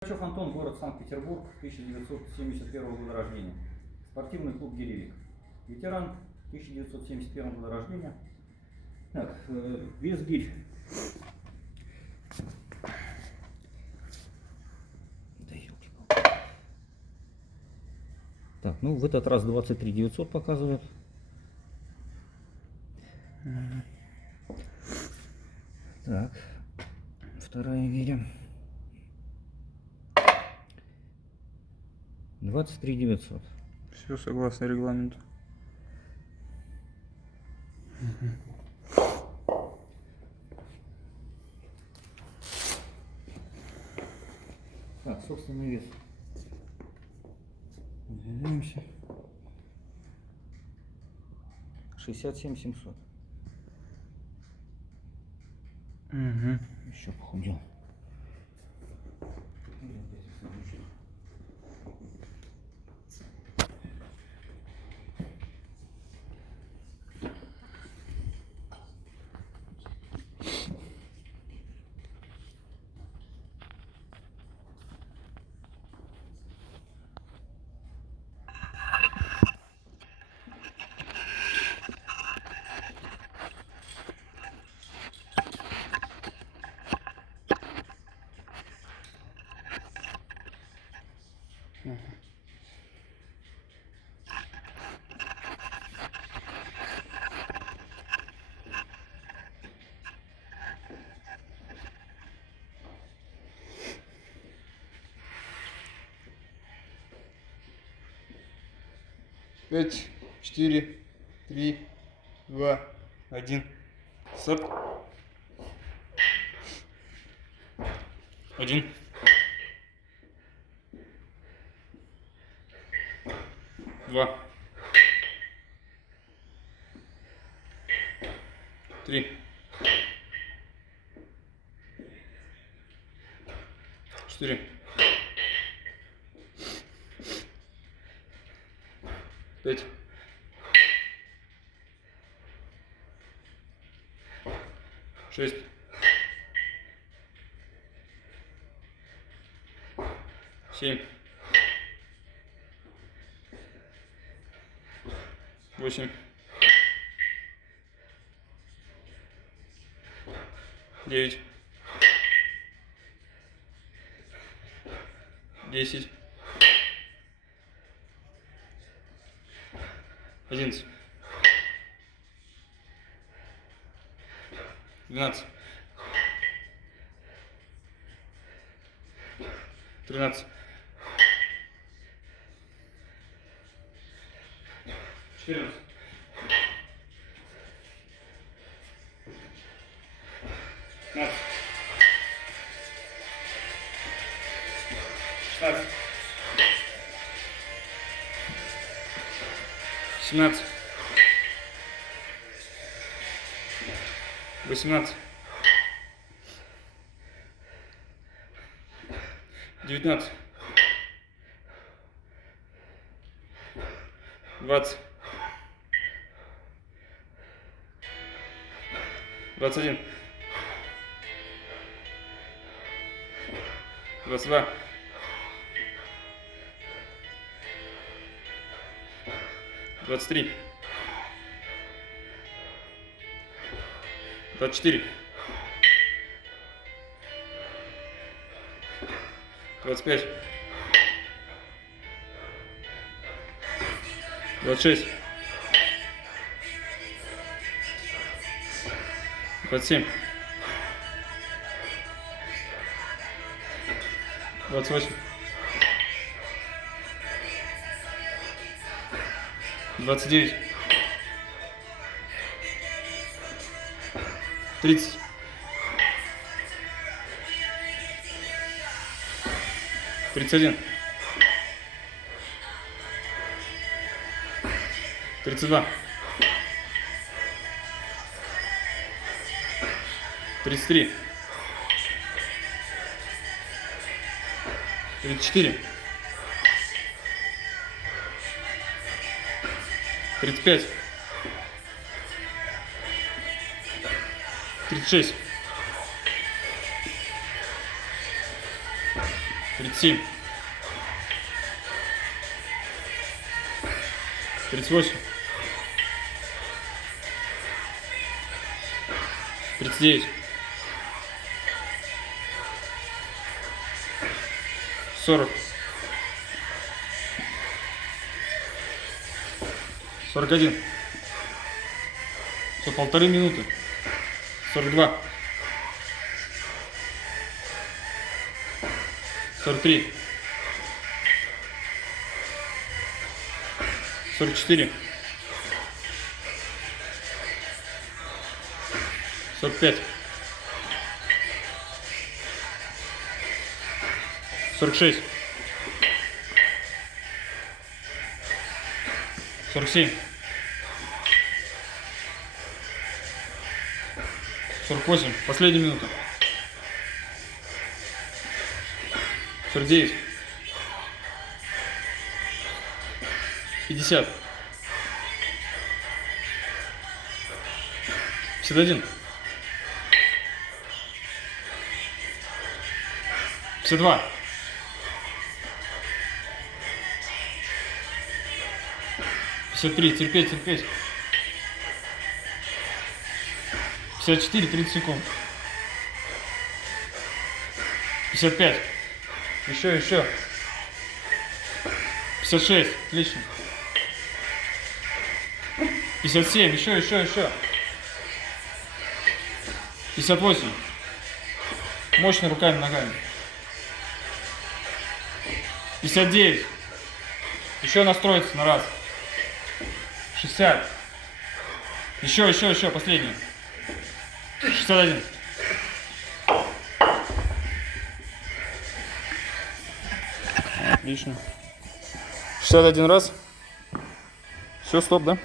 Ткачев Антон, город Санкт-Петербург, 1971 года рождения. Спортивный клуб «Гиревик». Ветеран, 1971 года рождения. Так, вес гирь. Так, ну в этот раз 23 900 показывает. Так, вторая гиря. 23 900. Все согласно регламенту. Так, собственный вес. Вернемся. 67 700. Еще похудел. Пять, 4, 3, 2, 1. Старт. 1. 2. 3. 4. 5. 6. 7. 8. 9. 10. 11. 12. 13. 14. 15. 16. 17. 18. 19. 20. 21. 22. 23. 24. 25. 26. 27. 28. 29. 30. 31. 32. 33. 34. 35. 36. 37. 38. 39. 40. 41. Все, 1,5 минуты. 42. 43. 44. 45. 46. 47. 48. Последняя минута. 49. 50. 51. 52. 53. Терпеть, терпеть. 54. 30 секунд. 55. Еще. 56. Отлично. 57. Еще. 58. Мощно руками, ногами. 59. Еще настроиться на раз. 60. Еще. Последний. 61. Отлично. 61 раз. Все, стоп, да?